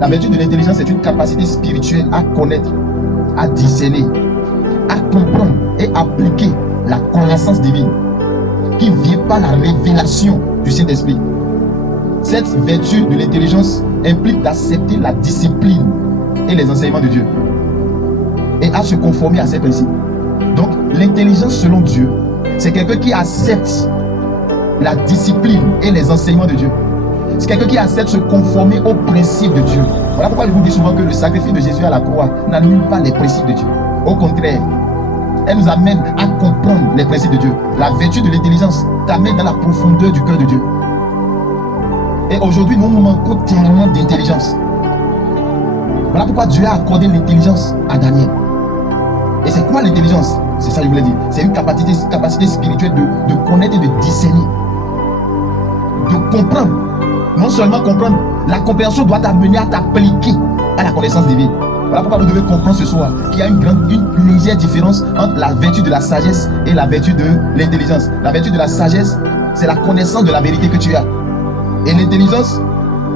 La vertu de l'intelligence, c'est une capacité spirituelle à connaître, à discerner, à comprendre et appliquer la connaissance divine qui vient par la révélation du Saint-Esprit. Cette vertu de l'intelligence implique d'accepter la discipline et les enseignements de Dieu et à se conformer à ses principes. Donc, l'intelligence selon Dieu, c'est quelqu'un qui accepte la discipline et les enseignements de Dieu. C'est quelqu'un qui accepte de se conformer aux principes de Dieu. Voilà pourquoi je vous dis souvent que le sacrifice de Jésus à la croix n'annule pas les principes de Dieu. Au contraire, elle nous amène à comprendre les principes de Dieu. La vertu de l'intelligence t'amène dans la profondeur du cœur de Dieu. Et aujourd'hui, nous manquons tellement d'intelligence. Voilà pourquoi Dieu a accordé l'intelligence à Daniel. Et c'est quoi l'intelligence? C'est ça que je voulais dire. C'est une capacité spirituelle de connaître et de discerner. De comprendre. Non seulement comprendre, la compréhension doit t'amener à t'appliquer à la connaissance divine. Voilà pourquoi vous devez comprendre ce soir qu'il y a une légère différence entre la vertu de la sagesse et la vertu de l'intelligence. La vertu de la sagesse, c'est la connaissance de la vérité que tu as. Et l'intelligence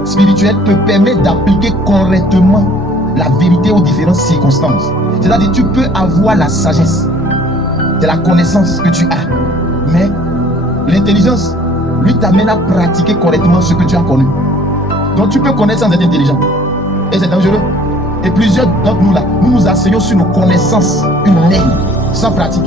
spirituelle te permet d'appliquer correctement la vérité aux différentes circonstances. C'est-à-dire tu peux avoir la sagesse, c'est la connaissance que tu as. Mais l'intelligence, lui, t'amène à pratiquer correctement ce que tu as connu. Donc tu peux connaître sans être intelligent. Et c'est dangereux. Et plusieurs d'entre nous là, nous nous asseyons sur nos connaissances humaines, sans pratique.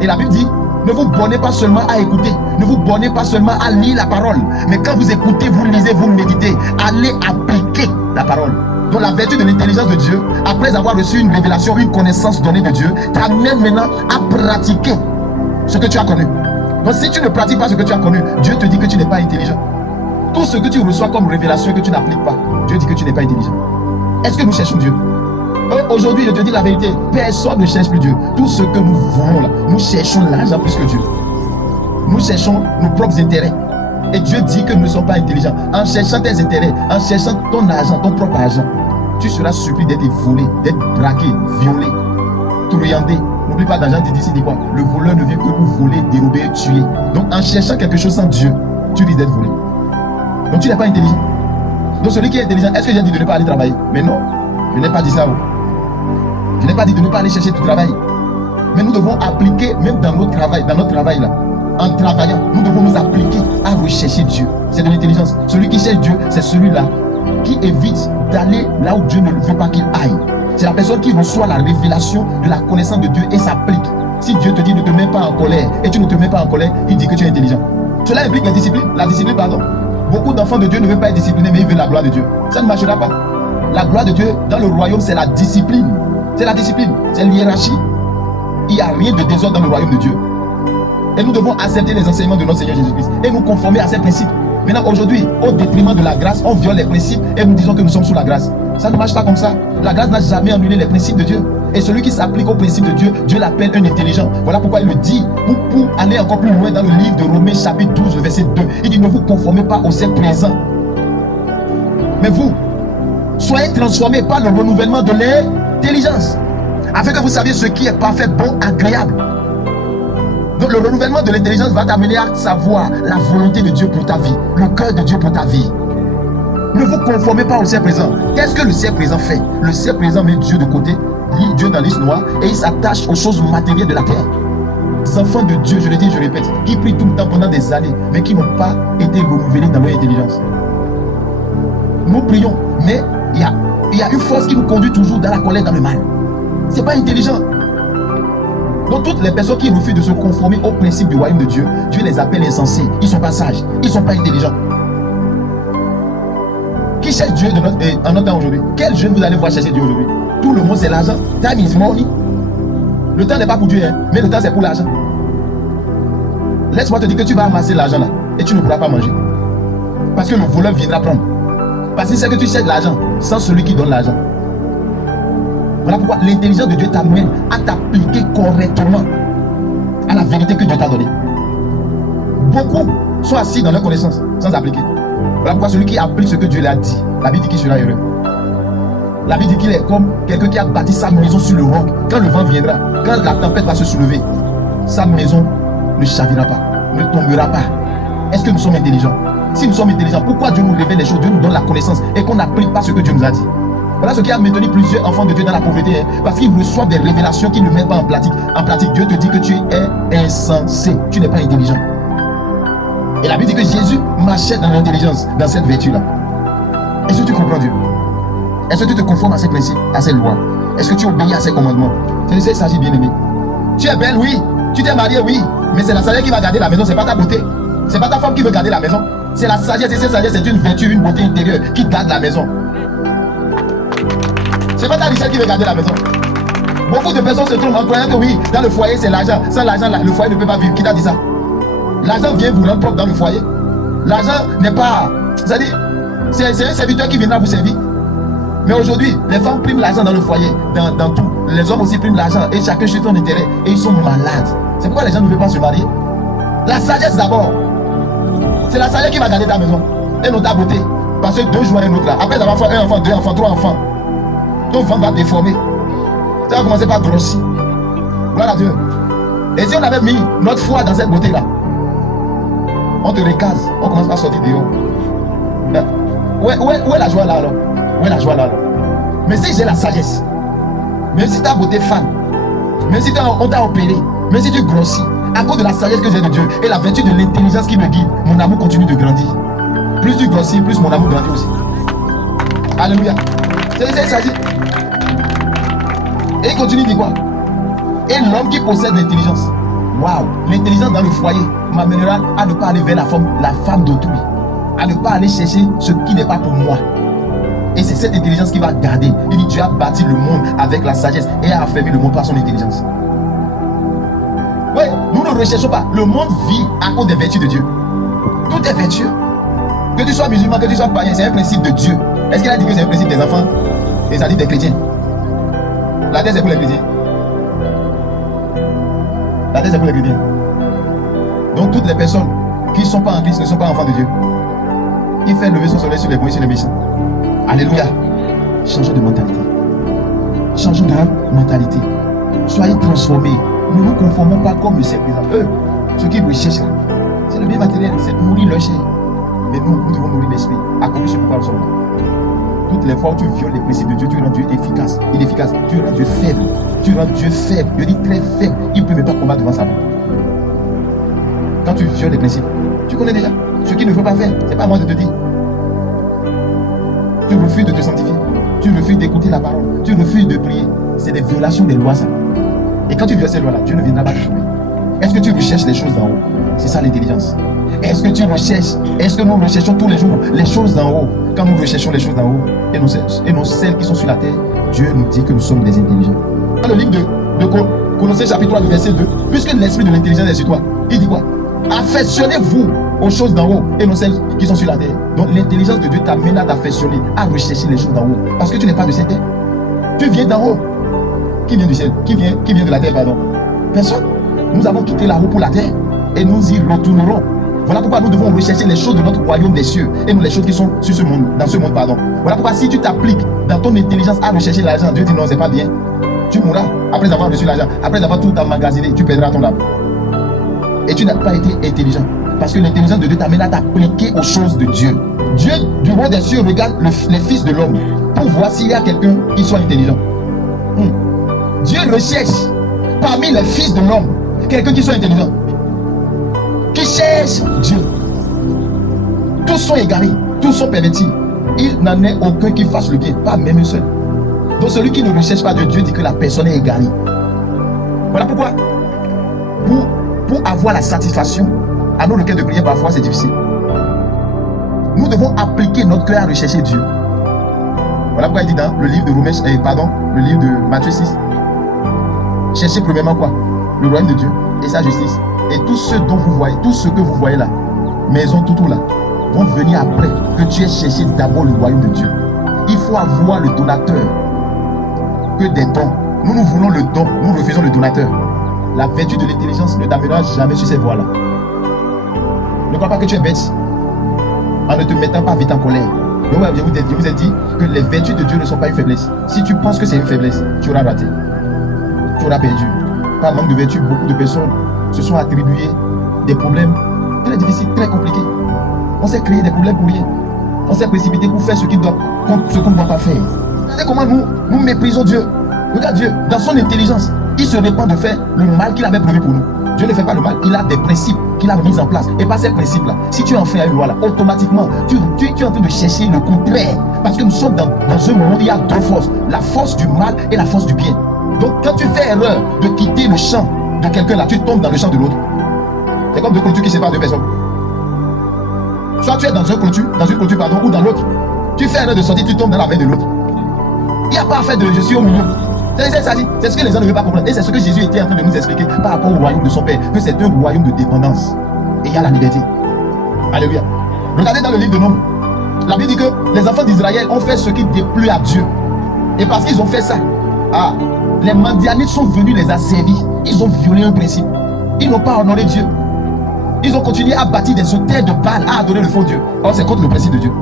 Et la Bible dit, ne vous bornez pas seulement à écouter, ne vous bornez pas seulement à lire la parole, mais quand vous écoutez, vous lisez, vous méditez, allez appliquer la parole. Donc la vertu de l'intelligence de Dieu, après avoir reçu une révélation, une connaissance donnée de Dieu, t'amène maintenant à pratiquer ce que tu as connu. Donc si tu ne pratiques pas ce que tu as connu, Dieu te dit que tu n'es pas intelligent. Tout ce que tu reçois comme révélation et que tu n'appliques pas, Dieu dit que tu n'es pas intelligent. Est-ce que nous cherchons Dieu? Aujourd'hui, je te dis la vérité, personne ne cherche plus Dieu. Tout ce que nous voulons là, nous cherchons l'argent plus que Dieu. Nous cherchons nos propres intérêts. Et Dieu dit que nous ne sommes pas intelligents. En cherchant tes intérêts, en cherchant ton argent, ton propre argent, tu seras surpris d'être volé, d'être braqué, violé, truandé. N'oublie pas, d'argent, dit ici, dit quoi? Le voleur ne vient que pour voler, dérober et tuer. Donc en cherchant quelque chose sans Dieu, tu risques d'être volé. Donc tu n'es pas intelligent. Donc celui qui est intelligent, est-ce que j'ai dit de ne pas aller travailler? Mais non, je n'ai pas dit ça. Je n'ai pas dit de ne pas aller chercher du travail. Mais nous devons appliquer, même dans notre travail là, en travaillant, nous devons nous appliquer à rechercher Dieu. C'est de l'intelligence. Celui qui cherche Dieu, c'est celui-là qui évite d'aller là où Dieu ne veut pas qu'il aille. C'est la personne qui reçoit la révélation de la connaissance de Dieu et s'applique. Si Dieu te dit ne te mets pas en colère et tu ne te mets pas en colère, il dit que tu es intelligent. Cela implique la discipline. La discipline, pardon. Beaucoup d'enfants de Dieu ne veulent pas être disciplinés, mais ils veulent la gloire de Dieu. Ça ne marchera pas. La gloire de Dieu dans le royaume, c'est la discipline. C'est la discipline, c'est l'hiérarchie. Il n'y a rien de désordre dans le royaume de Dieu. Et nous devons accepter les enseignements de notre Seigneur Jésus-Christ et nous conformer à ses principes. Maintenant, aujourd'hui, au détriment de la grâce, on viole les principes et nous disons que nous sommes sous la grâce. Ça ne marche pas comme ça. La grâce n'a jamais annulé les principes de Dieu. Et celui qui s'applique aux principes de Dieu, Dieu l'appelle un intelligent. Voilà pourquoi il le dit, pour aller encore plus loin dans le livre de Romains chapitre 12, verset 2. Il dit, ne vous conformez pas au siècle présent. Mais vous, soyez transformés par le renouvellement de l'intelligence, afin que vous sachiez ce qui est parfait, bon, agréable. Donc le renouvellement de l'intelligence va t'amener à savoir la volonté de Dieu pour ta vie, le cœur de Dieu pour ta vie. Ne vous conformez pas au siècle présent. Qu'est-ce que le siècle présent fait? Le siècle présent met Dieu de côté, lit Dieu dans la liste noire et il s'attache aux choses matérielles de la terre. Les enfants de Dieu, je le dis, je répète, qui prient tout le temps pendant des années, mais qui n'ont pas été renouvelés dans leur intelligence. Nous prions, mais il y a une force qui nous conduit toujours dans la colère, dans le mal. C'est pas intelligent. Donc toutes les personnes qui refusent de se conformer aux principes du royaume de Dieu, Dieu les appelle insensés. Ils ne sont pas sages, ils ne sont pas intelligents. Qui cherche Dieu en notre temps aujourd'hui? Quel jeune vous allez voir chercher Dieu aujourd'hui? Tout le monde c'est l'argent. Time is money. Le temps n'est pas pour Dieu, hein, mais le temps c'est pour l'argent. Laisse-moi te dire que tu vas amasser l'argent là et tu ne pourras pas manger. Parce que le voleur viendra prendre. Parce qu'il sait que tu cherches l'argent sans celui qui donne l'argent. Voilà pourquoi l'intelligence de Dieu t'amène à t'appliquer correctement à la vérité que Dieu t'a donnée. Beaucoup sont assis dans leur connaissance sans appliquer. Voilà pourquoi celui qui applique ce que Dieu lui a dit, la Bible dit qu'il sera heureux. La Bible dit qu'il est comme quelqu'un qui a bâti sa maison sur le roc. Quand le vent viendra, quand la tempête va se soulever, sa maison ne chavira pas, ne tombera pas. Est-ce que nous sommes intelligents? Si nous sommes intelligents, pourquoi Dieu nous révèle les choses, Dieu nous donne la connaissance et qu'on n'applique pas ce que Dieu nous a dit? Voilà ce qui a maintenu plusieurs enfants de Dieu dans la pauvreté, hein, parce qu'ils reçoivent des révélations qu'ils ne mettent pas en pratique. En pratique, Dieu te dit que tu es insensé, tu n'es pas intelligent. Et la Bible dit que Jésus marchait dans l'intelligence, dans cette vertu-là. Est-ce que tu comprends Dieu? Est-ce que tu te conformes à ses principes, à ses lois? Est-ce que tu obéis à ses commandements? C'est de ça qu'il s'agit, bien-aimé. Tu es belle, oui. Tu t'es marié, oui. Mais c'est la sagesse qui va garder la maison, c'est pas ta beauté. C'est pas ta femme qui veut garder la maison. C'est la sagesse, et cette sagesse, c'est une vertu, une beauté intérieure qui garde la maison. C'est pas ta richesse qui veut garder la maison. Beaucoup de personnes se trompent en croyant que oui, dans le foyer, c'est l'argent. Sans l'argent, le foyer ne peut pas vivre. Qui t'a dit ça? L'argent vient vous rendre propre dans le foyer. L'argent n'est pas... C'est-à-dire, c'est un serviteur qui viendra vous servir. Mais aujourd'hui, les femmes priment l'argent dans le foyer, dans tout. Les hommes aussi priment l'argent et chacun suit son intérêt. Et ils sont malades. C'est pourquoi les gens ne veulent pas se marier. La sagesse d'abord. C'est la sagesse qui va garder ta maison. Et non ta beauté. Parce que deux jours et un autre là. Après avoir fait un enfant, deux enfants, trois enfants, ton ventre va déformer. Ça va commencer par grossir. Voilà Dieu. Et si on avait mis notre foi dans cette beauté-là, on te recase, on commence à sortir dehors. Où est la joie là alors? Où est la joie là alors? Mais si j'ai la sagesse, même si ta beauté fan, même si on t'a opéré, même si tu grossis, à cause de la sagesse que j'ai de Dieu et la vertu de l'intelligence qui me guide, mon amour continue de grandir. Plus tu grossis, plus mon amour grandit aussi. Alléluia. C'est ça qu'il s'agit. Et il continue de dire quoi? Et l'homme qui possède l'intelligence, waouh, l'intelligence dans le foyer m'amènera à ne pas aller vers la femme d'autrui, à ne pas aller chercher ce qui n'est pas pour moi. Et c'est cette intelligence qui va garder. Il dit Dieu a bâti le monde avec la sagesse et a affermi le monde par son intelligence. Oui, nous ne recherchons pas. Le monde vit à cause des vertus de Dieu. Tout est vertueux. Que tu sois musulman, que tu sois païen, c'est un principe de Dieu. Est-ce qu'il a dit que c'est un principe des enfants? Et ça dit des chrétiens. La terre c'est pour les chrétiens. La terre c'est pour les chrétiens. Donc toutes les personnes qui ne sont pas en Christ ne sont pas enfants de Dieu. Il fait lever son soleil sur les bons et sur les méchants. Alléluia. Changeons de mentalité. Changeons de mentalité. Soyez transformés. Nous ne nous conformons pas comme le siècle présent. Eux, ceux qui recherchent là, c'est le bien matériel, c'est nourrir leur chair. Mais nous devons nourrir l'esprit. À cause de ce pourquoi nous sommes là. Toutes les fois où tu violes les principes de Dieu, tu rends Dieu inefficace. Tu rends Dieu faible. Tu rends Dieu faible. Je dis très faible. Il ne peut même pas combattre devant sa main. Quand tu violes les principes, tu connais déjà. Ce qu'il ne faut pas faire, ce n'est pas à moi de te dire. Tu refuses de te sanctifier. Tu refuses d'écouter la parole. Tu refuses de prier. C'est des violations des lois, ça. Et quand tu violes ces lois-là, Dieu ne viendra pas te sauver. Est-ce que tu recherches les choses d'en haut? C'est ça l'intelligence. Est-ce que tu recherches? Est-ce que nous recherchons tous les jours les choses d'en haut? Quand nous recherchons les choses d'en haut et non celles qui sont sur la terre, Dieu nous dit que nous sommes des intelligents. Dans le livre de Colossiens chapitre 3, verset 2, puisque l'esprit de l'intelligence est sur toi, il dit quoi? Affectionnez-vous aux choses d'en haut et non celles qui sont sur la terre. Donc l'intelligence de Dieu t'amène à t'affectionner, à rechercher les choses d'en haut. Parce que tu n'es pas de cette terre. Tu viens d'en haut. Qui vient du ciel? Qui vient de la terre, pardon? Personne. Nous avons quitté la roue pour la terre et nous y retournerons. Voilà pourquoi nous devons rechercher les choses de notre royaume des cieux et non les choses qui sont sur ce monde, dans ce monde, pardon. Voilà pourquoi si tu t'appliques dans ton intelligence à rechercher l'argent, Dieu dit non, c'est pas bien. Tu mourras après avoir reçu l'argent, après avoir tout emmagasiné, tu perdras ton âme. Et tu n'as pas été intelligent. Parce que l'intelligence de Dieu t'amène à t'appliquer aux choses de Dieu. Dieu, du haut des cieux, regarde les fils de l'homme pour voir s'il y a quelqu'un qui soit intelligent. Dieu recherche parmi les fils de l'homme quelqu'un qui soit intelligent, qui cherche Dieu. Tous sont égarés, tous sont pervertis. Il n'en est aucun qui fasse le bien, pas même un seul. Donc celui qui ne recherche pas de Dieu dit que la personne est égarée. Voilà pourquoi pour avoir la satisfaction à nos requêtes de prière, parfois c'est difficile. Nous devons appliquer notre cœur à rechercher Dieu. Voilà pourquoi il dit dans le livre de le livre de Matthieu 6, cherchez premièrement quoi? Le royaume de Dieu et sa justice. Et tout ce dont vous voyez, tout ce que vous voyez là, maison, tout là, vont venir après que tu aies cherché d'abord le royaume de Dieu. Il faut avoir le donateur que des dons. Nous voulons le don, nous refusons le donateur. La vertu de l'intelligence ne t'amènera jamais sur cette voie-là. Ne crois pas que tu es bête en ne te mettant pas vite en colère. Donc, je vous ai dit que les vertus de Dieu ne sont pas une faiblesse. Si tu penses que c'est une faiblesse, tu auras raté. Tu auras perdu. Par manque de vertu, beaucoup de personnes se sont attribuées des problèmes très difficiles, très compliqués. On s'est créé des problèmes pour rien. On s'est précipité pour faire ce qu'on ne doit pas faire. Regardez comment nous méprisons Dieu. Regarde Dieu, dans son intelligence, il se répand de faire le mal qu'il avait prévu pour nous. Dieu ne fait pas le mal, il a des principes qu'il a mis en place. Et par ces principes-là, si tu en fais une loi là, automatiquement, tu es en train de chercher le contraire. Parce que nous sommes dans un monde où il y a deux forces, la force du mal et la force du bien. Donc quand tu fais erreur de quitter le champ de quelqu'un là, tu tombes dans le champ de l'autre. C'est comme deux clôtures qui séparent deux personnes. Soit tu es dans une clôture, ou dans l'autre. Tu fais erreur de sortir, tu tombes dans la main de l'autre. Il n'y a pas à faire de je suis au milieu. C'est ce que les gens ne veulent pas comprendre. Et c'est ce que Jésus était en train de nous expliquer par rapport au royaume de son Père. Que c'est un royaume de dépendance. Et il y a la liberté. Alléluia. Regardez dans le livre de Nombres. La Bible dit que les enfants d'Israël ont fait ce qui déplut à Dieu. Et parce qu'ils ont fait ça, les Madianites sont venus les asservir. Ils ont violé un principe. Ils n'ont pas honoré Dieu. Ils ont continué à bâtir des autels de Baal, à adorer le faux Dieu. Or, c'est contre le principe de Dieu.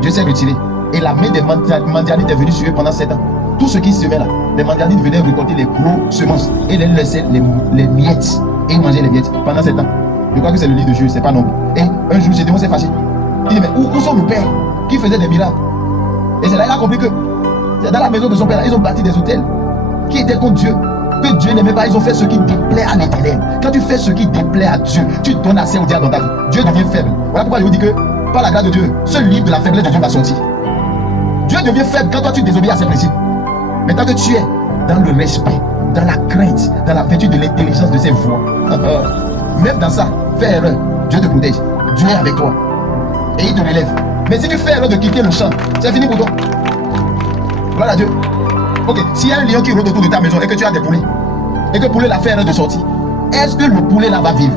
Dieu s'est retiré. Et la main des Madianites est venue sur eux pendant 7 ans. Tout ce qui semait là, les Madianites venaient récolter les gros semences et les laissaient les miettes. Et ils mangeaient les miettes pendant 7 ans. Je crois que c'est le livre de Dieu, c'est pas Nombre. Et un jour, Gédéon s'est fâché. Il dit, mais où sont nos pères qui faisaient des miracles? Et c'est là qu'il a compris que c'est dans la maison de son père là, ils ont bâti des hôtels qui étaient contre Dieu. Que Dieu n'aimait pas, ils ont fait ce qui déplaît à l'Éternel. Quand tu fais ce qui déplaît à Dieu, tu donnes assez au diable dans ta vie. Dieu devient faible. Voilà pourquoi je vous dis que par la grâce de Dieu, ce livre de la faiblesse de Dieu va sortir. Dieu devient faible quand toi tu désobéis à ses principes. Mais tant que tu es dans le respect, dans la crainte, dans la vertu de l'intelligence de ses voies, même dans ça, fais erreur, Dieu te protège. Dieu est avec toi. Et il te relève. Mais si tu fais erreur de quitter le champ, c'est fini pour toi. Voilà Dieu. Ok, s'il y a un lion qui rôde autour de ta maison et que tu as des poulets, et que le poulet l'a fait erreur de sortie, est-ce que le poulet là va vivre?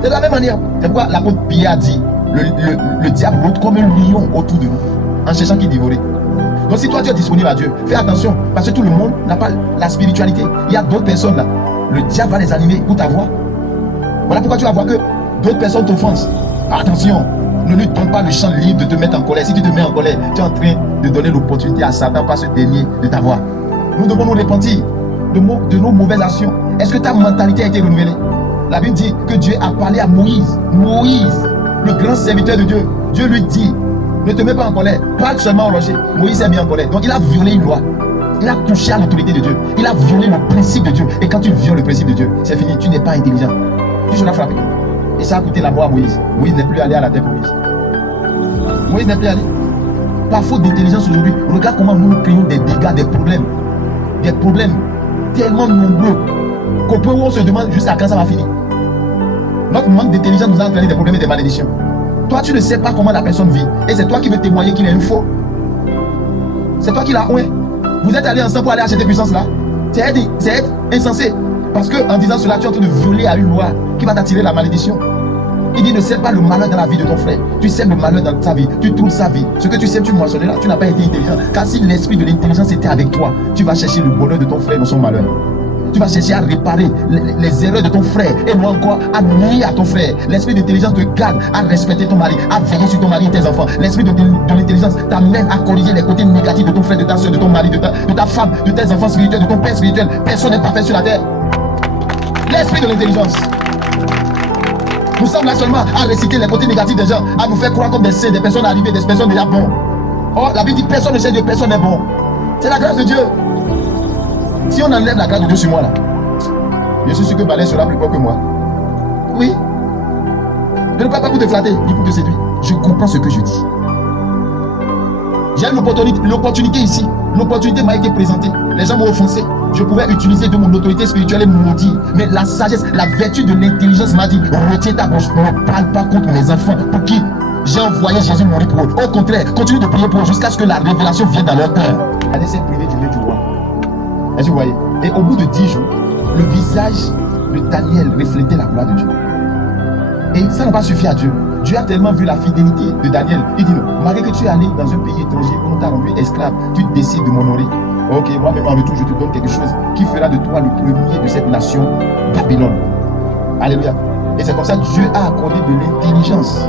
C'est de la même manière. C'est pourquoi l'apôtre Pierre a dit, le diable rôde comme un lion autour de nous, en cherchant qui dévorer. Donc si toi tu es disponible à Dieu, fais attention, parce que tout le monde n'a pas la spiritualité. Il y a d'autres personnes là, le diable va les animer pour ta voix. Voilà pourquoi tu vas voir que d'autres personnes t'offensent. Attention, ne lui donne pas le champ libre de te mettre en colère. Si tu te mets en colère, tu es en train de donner l'opportunité à Satan par ce dernier de ta voix. Nous devons nous repentir de nos mauvaises actions. Est-ce que ta mentalité a été renouvelée? La Bible dit que Dieu a parlé à Moïse. Moïse, le grand serviteur de Dieu. Dieu lui dit, ne te mets pas en colère, parle seulement au rocher. Moïse s'est mis en colère. Donc il a violé une loi. Il a touché à l'autorité de Dieu. Il a violé le principe de Dieu. Et quand tu violes le principe de Dieu, c'est fini. Tu n'es pas intelligent. Tu seras frappé. Et ça a coûté la mort à Moïse. Moïse n'est plus allé à la terre promise. Moïse n'est plus allé. Par faute d'intelligence aujourd'hui, regarde comment nous créons des dégâts, des problèmes. Des problèmes tellement nombreux qu'au point où on se demande jusqu'à quand ça va finir. Notre manque d'intelligence nous a entraîné des problèmes et des malédictions. Toi, tu ne sais pas comment la personne vit. Et c'est toi qui veux témoigner qu'il est un faux. C'est toi qui l'as oué. Vous êtes allés ensemble pour aller acheter puissance là. C'est être insensé. Parce qu'en disant cela, tu es en train de violer à une loi qui va t'attirer la malédiction. Il dit ne sème pas le malheur dans la vie de ton frère. Tu sèmes le malheur dans ta vie. Tu trouves sa vie. Ce que tu sèmes, tu moissonneras. Tu n'as pas été intelligent. Car si l'esprit de l'intelligence était avec toi, tu vas chercher le bonheur de ton frère dans son malheur. Tu vas chercher à réparer les erreurs de ton frère. Et non encore à nuire à ton frère. L'esprit d'intelligence te garde à respecter ton mari, à veiller sur ton mari et tes enfants. L'esprit de l'intelligence t'amène à corriger les côtés négatifs de ton frère, de ta soeur, de ton mari, de ta femme, de tes enfants spirituels, de ton père spirituel. Personne n'est parfait sur la terre. L'esprit de l'intelligence. Nous sommes là seulement à réciter les côtés négatifs des gens, à nous faire croire comme des saints, des personnes arrivées, des personnes déjà bonnes. Or, la Bible dit personne ne sait Dieu, personne n'est bon. C'est la grâce de Dieu. Si on enlève la grâce de Dieu sur moi là, je suis sûr que Balai sera plus fort que moi. Oui. Je ne parle pas pour te flatter, ni pour te séduire. Je comprends ce que je dis. J'ai l'opportunité ici. L'opportunité m'a été présentée. Les gens m'ont offensé. Je pouvais utiliser de mon autorité spirituelle et me maudire. Mais la sagesse, la vertu de l'intelligence m'a dit, retiens ta bouche, ne parle pas contre mes enfants pour qui j'ai envoyé Jésus mourir pour eux. Au contraire, continue de prier pour eux jusqu'à ce que la révélation vienne dans leur cœur. Allez, c'est privé du lait du roi. Est-ce que vous voyez? Et au bout de 10 jours, le visage de Daniel reflétait la gloire de Dieu. Et ça n'a pas suffi à Dieu. Dieu a tellement vu la fidélité de Daniel. Il dit non, malgré que tu es allé dans un pays étranger où on t'a rendu esclave, tu décides de m'honorer. Ok, moi-même en retour, je te donne quelque chose qui fera de toi le premier de cette nation, Babylone. Alléluia. Et c'est comme ça que Dieu a accordé de l'intelligence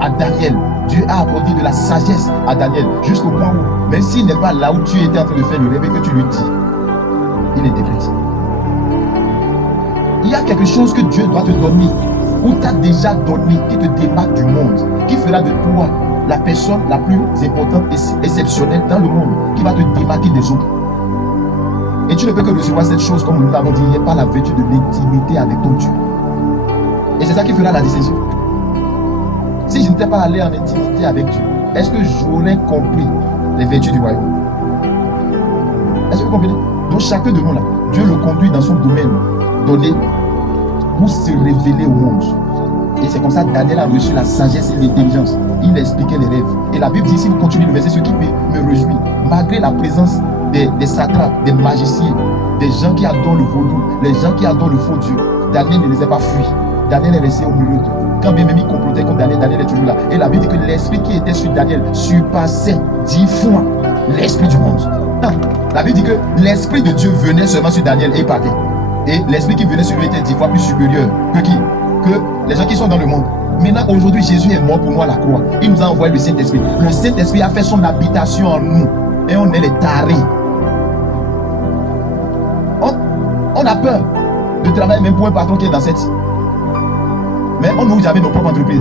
à Daniel. Dieu a accordé de la sagesse à Daniel. Jusqu'au point où, même s'il n'est pas là où tu étais en train de faire le rêve et que tu lui dis, il interprète. Il y a quelque chose que Dieu doit te donner ou t'a déjà donné, qui te démarque du monde, qui fera de toi la personne la plus importante et exceptionnelle dans le monde, qui va te démarquer des autres. Et tu ne peux que recevoir cette chose, comme nous l'avons dit hier, par la vertu de l'intimité avec ton Dieu. Et c'est ça qui fera la décision. Si je n'étais pas allé en intimité avec Dieu, est-ce que j'aurais compris les vertus du royaume? Est-ce que vous comprenez? Donc chacun de nous là, Dieu le conduit dans son domaine donné pour se révéler au monde. Et c'est comme ça que Daniel a reçu la sagesse et l'intelligence. Il expliquait les rêves. Et la Bible dit, si vous continuez le verset, ce qui me réjouit, malgré la présence des satrapes, des magiciens, des gens qui adorent le vaudou, les gens qui adorent le faux Dieu, Daniel ne les a pas fuis. Daniel est resté au milieu d'eux. Quand bien même il complotait contre Daniel, Daniel est toujours là. Et la Bible dit que l'esprit qui était sur Daniel surpassait 10 fois l'esprit du monde. La Bible dit que l'esprit de Dieu venait seulement sur Daniel et partait. Et l'esprit qui venait sur lui était 10 fois plus supérieur que qui? Que les gens qui sont dans le monde. Maintenant, aujourd'hui, Jésus est mort pour nous à la croix. Il nous a envoyé le Saint-Esprit. Le Saint-Esprit a fait son habitation en nous. Et on est les tarés. On a peur de travailler même pour un patron qui est dans cette. Mais on nous avait nos propres entreprises.